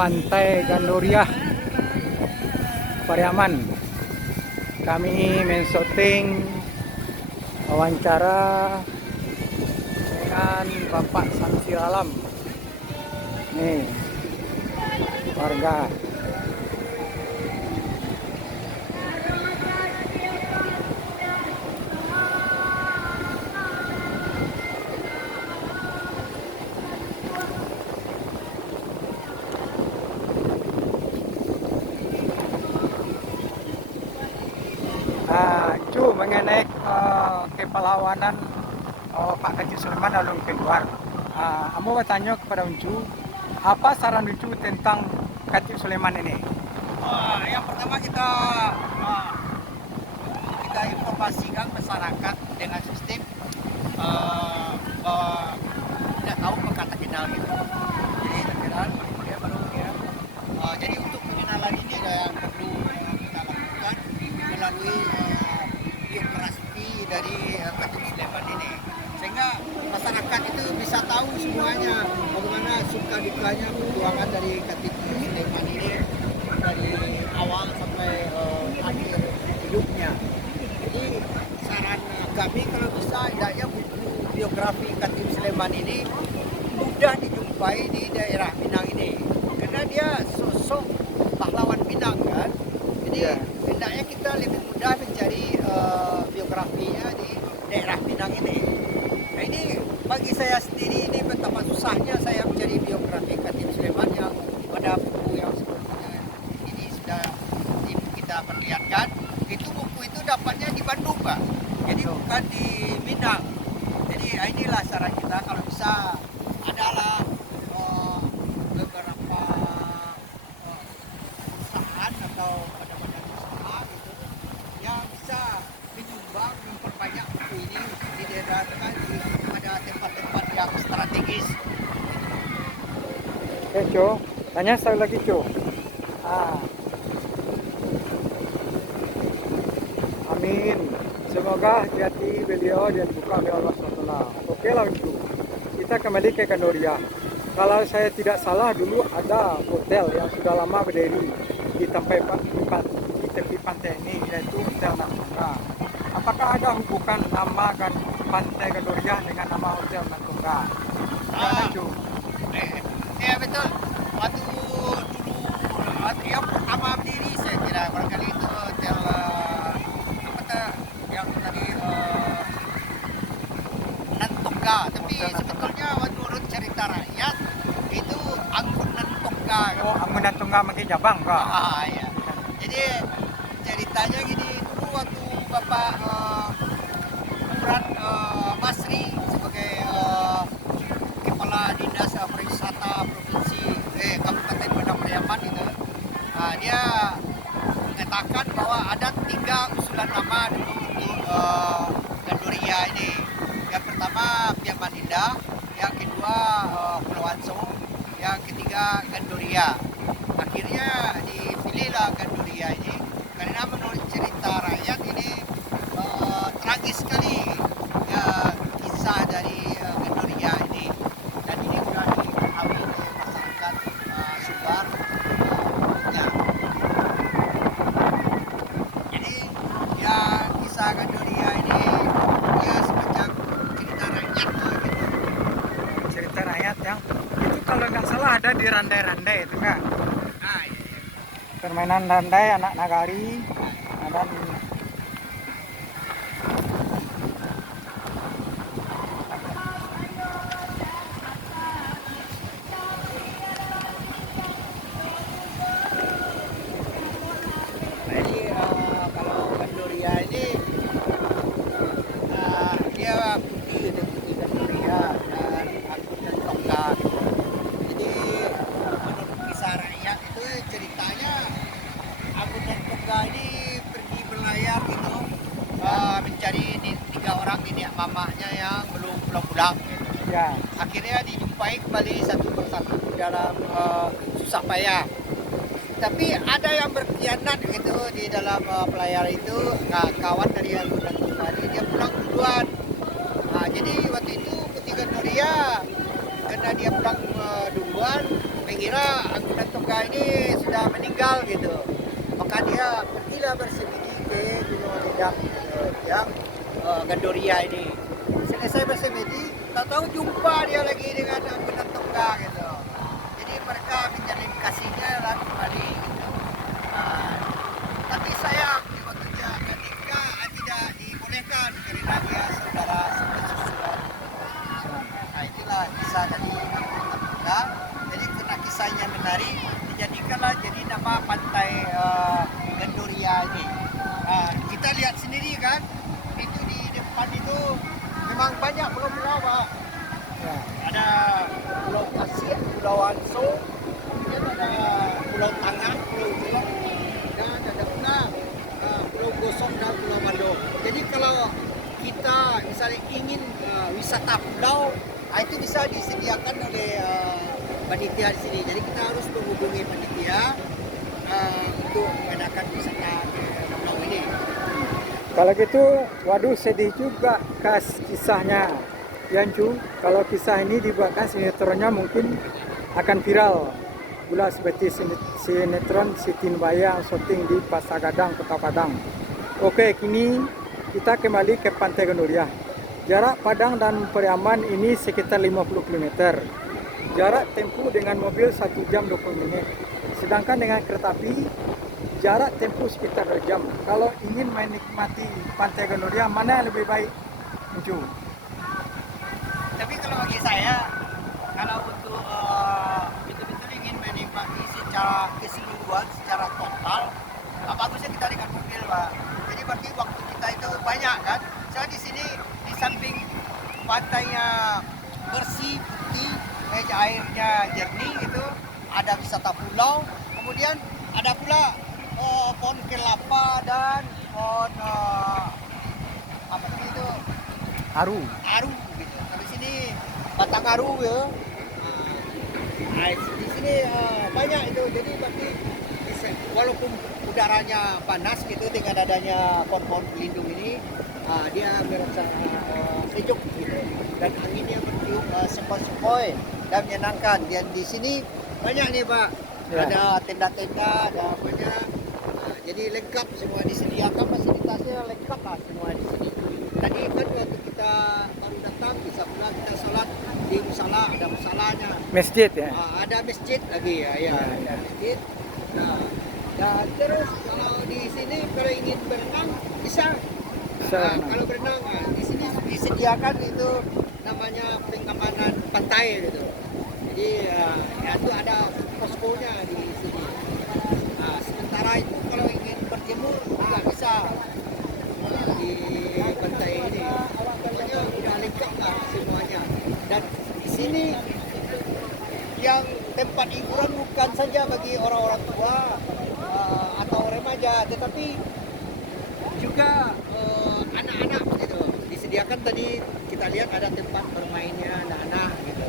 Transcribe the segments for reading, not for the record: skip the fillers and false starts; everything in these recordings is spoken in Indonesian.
Pantai Gandoria, Pariaman. Kami mensyuting wawancara dengan Bapak Samsi Alam. Nih, warga. Cu, mengenai kepahlawanan Pak Kecil Sulaiman lalu keluar. Amo bertanya kepada Uncu, apa saran Uncu tentang Kecil Sulaiman ini? Yang pertama kita informasikan masyarakat dengan sistem bahwa tidak tahu kata kenal gitu. Jadi terkenal dia baru dia. Jadi untuk pengenalan ini yang perlu kita lakukan melalui biografi dari Kecil Sulaiman ini, sehingga masyarakat itu bisa tahu semuanya bagaimana suka dukanya perjuangan dari Kecil Sulaiman ini dari awal sampai akhir hidupnya. Jadi saran kami kalau bisa hendaknya buku biografi Kecil Sulaiman ini mudah dijumpai di daerah Minang ini, karena dia sosok pahlawan Minang kan. Jadi hendaknya kita lebih mudah mencari biografinya di daerah Minang ini. Nah, ini bagi saya sendiri ini betapa susahnya saya mencari biografi Kecil Sulaiman yang pada buku yang sebelumnya ini sudah kita perlihatkan. Itu buku itu dapatnya di Bandung, Pak. Jadi bukan di Minang. Jadi inilah saran kita kalau bisa adalah beberapa perusahaan atau badan-badan usaha gitu yang bisa menyumbang memperbanyak buku ini di daerah ada tempat-tempat yang strategis. Oke, Cu. Tanya sekali lagi, Cu. Amin. Semoga hati beliau dibuka oleh Allah SWT. Oke lah, Cu. Kita kembali ke Gandoria. Kalau saya tidak salah, dulu ada hotel yang sudah lama berdiri di tepi pantai ini, yaitu Hotel Natungga. Apakah ada hubungan nama Pantai Gandoria dengan nama Hotel Natungga? Cu? Ya betul. Waktu dulu yang pertama berdiri saya kira barangkali itu hotel yang tadi Natungga. Tapi sebetulnya menurut cerita rakyat itu Anggun Natungga. Oh, Anggun Natungga mungkin Jabang, Kak? Ya. Jadi ceritanya gini, dulu waktu Bapak Murat Masri sebagai Kepala Dinas Pariwisata Provinsi Kabupaten Padang Pariaman itu, dia mengatakan bahwa ada 3 usulan nama dulu untuk Gandoria ini. Yang pertama Piaman Indah, yang kedua Pulau Anso, yang ketiga Gandoria. Akhirnya dipilihlah Gandoria ini karena menurut cerita rakyat ini tragis sekali kisah dari Gandoria ini, dan ini sudah dipahami oleh masyarakat Sumbar. Jadi ya kisah Gandoria ini ya semacam cerita rakyat gitu. Cerita rakyat yang itu kalau nggak salah ada di Randai-Randai itu nggak? Iya. Permainan randai anak nagari dan Jadi kalau Gandoria ini dia putih Gandoria dan Anggun dan Tongga. Jadi menurut kisah rakyat itu ceritanya Anggun dan Tongga ini pergi berlayar gitu, mencari 3 orang nenek mamanya yang belum pulang-pulang gitu. ya. Akhirnya dijumpai kembali satu persatu dalam susah payah. Tapi ada yang berkhianat gitu di dalam pelayar itu. Nah, kawan dari Anggun dan Tongga ini dia pulang duluan. Jadi waktu itu ketika Gandoria karena dia pulang duluan, mengira Angkutan Tunggal ini sudah meninggal gitu. Maka dia pergilah bersemedi ke Gunung Ledak gitu, yang Gandoria ini. Selesai bersemedi, tak tahu jumpa dia lagi dengan Angkutan Tunggal gitu. Jadi mereka menjalin kasihnya lah kembali gitu. Tapi sayang di waktunya ketika tidak dibolehkan karena dia saudara sesusuan. Nah itulah kisah dari Angkutan Tunggal. Jadi karena kisahnya menarik, dijadikanlah jadi nama pantai Gandoria ini. Kita lihat sendiri kan, itu di depan itu memang banyak pulau-pulau Pak. Ya. Ada Pulau Kasir, Pulau Anso, kemudian ada Pulau Tangan, Pulau Jelok, dan ada pula Pulau Gosong dan Pulau Mado. Jadi kalau kita misalnya ingin wisata pulau, itu bisa disediakan oleh panitia di sini. Jadi kita harus menghubungi panitia untuk mengadakan wisata ke pulau ini. Kalau gitu, waduh sedih juga kisahnya. Yancu, kalau kisah ini dibuatkan sinetronnya mungkin akan viral. Pula seperti sinetron Siti Nurbaya yang syuting di Pasar Gadang, Kota Padang. Oke, kini kita kembali ke Pantai Gandoria. Jarak Padang dan Periaman ini sekitar 50 km. Jarak tempuh dengan mobil 1 jam 20 menit. Sedangkan dengan kereta api, jarak tempuh sekitar 2 jam. Kalau ingin menikmati Pantai Gandoria, mana yang lebih baik? Yancu. Tapi kalau bagi saya, kalau untuk betul-betul ingin menikmati secara keseluruhan, secara total, bagusnya kita dengan mobil, Pak. Jadi berarti waktu kita itu banyak kan. Saya di sini di samping pantainya bersih, putih, airnya jernih itu, ada wisata pulau, kemudian ada pula pohon kelapa dan pohon apa itu Aru. aru gitu. Di sini batang aru ya. Di sini banyak itu. Jadi berarti walaupun udaranya panas gitu dengan adanya pohon-pohon pelindung ini, dia merasa sejuk gitu. Dan anginnya bertiup sepoi-sepoi dan menyenangkan. Dan di sini banyak nih Pak. Ya. Ada tenda-tenda, ada banyak. Jadi lengkap semua disediakan, fasilitasnya lengkap lah semua di sini. Tadi kan waktu kita baru datang bisa pula kita sholat di musala, ada musalanya. Masjid ya? Ada masjid lagi ya, Ya. masjid. Nah, dan terus kalau di sini kalau ingin berenang bisa. Kalau berenang di sini disediakan itu namanya pengamanan pantai gitu. Jadi ya itu ada poskonya di sini. Nah, sementara itu kalau ingin berjemur juga bisa di pantai ini. Pokoknya udah lengkap lah semuanya. Dan di sini yang tempat hiburan bukan saja bagi orang-orang tua atau remaja, tetapi juga anak-anak gitu. Disediakan tadi kita lihat ada tempat bermainnya anak-anak gitu.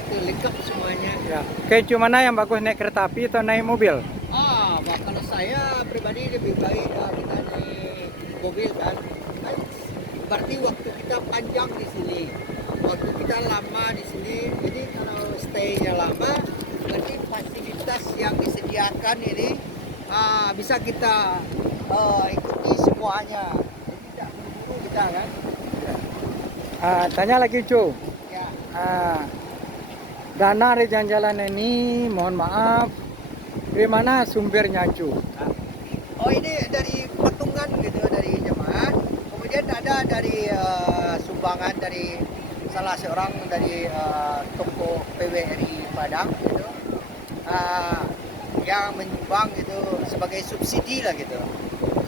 Itu lengkap semuanya. Ya. Oke, mana yang bagus, naik kereta api atau naik mobil? Kalau saya pribadi lebih baik kita naik mobil kan. Berarti waktu kita panjang di sini, waktu kita lama di sini. Jadi kalau stay-nya lama, berarti fasilitas yang disediakan ini bisa kita ikuti semuanya. Jadi tidak buru-buru kita kan. Tanya lagi, Cu. Ya. Dana dari jalan-jalan ini, mohon maaf, dari mana sumbernya, Cu? Oh ini dari patungan gitu, dari jemaat. Kemudian ada dari sumbangan dari salah seorang dari toko PWRI Padang gitu, yang menyumbang gitu sebagai subsidi lah gitu.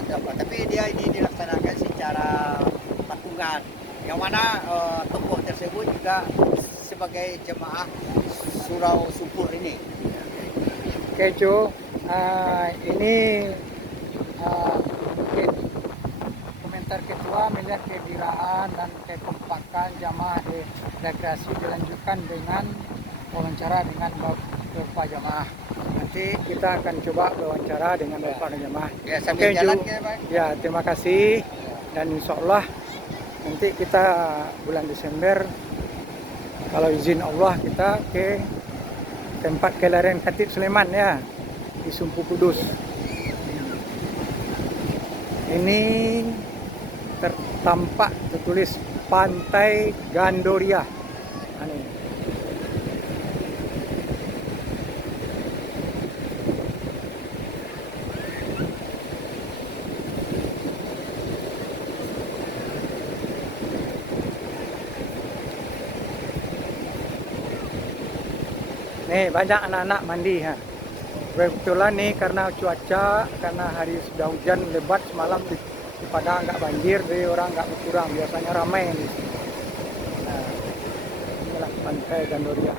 Tapi dia ini dilaksanakan secara patungan, yang mana toko tersebut juga sebagai jemaah surau Supur ini. Oke, Cu. Ini mungkin komentar ketua melihat kegembiraan dan kekompakan jamaah di rekreasi dilanjutkan dengan wawancara dengan beberapa jamaah. Nanti kita akan coba wawancara dengan beberapa jamaah. Ya, sambil Oke, jalan Cu. ya, Pak. Ya, terima kasih. Dan insya Allah nanti kita bulan Desember, kalau izin Allah, kita ke tempat kelahiran Khatib Sulaiman ya, di Sumpu Kudus. Ini tertampak tertulis Pantai Gandoria. Ini. Nih banyak anak-anak mandi ha. Kebetulan nih karena cuaca, karena hari sudah hujan lebat semalam di Padang nggak banjir, jadi orang nggak berkurang. Biasanya ramai ini. Nah, inilah Pantai Gandoria.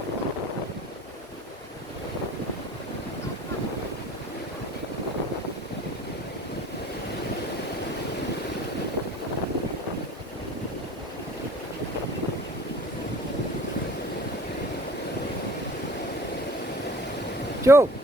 Cuk.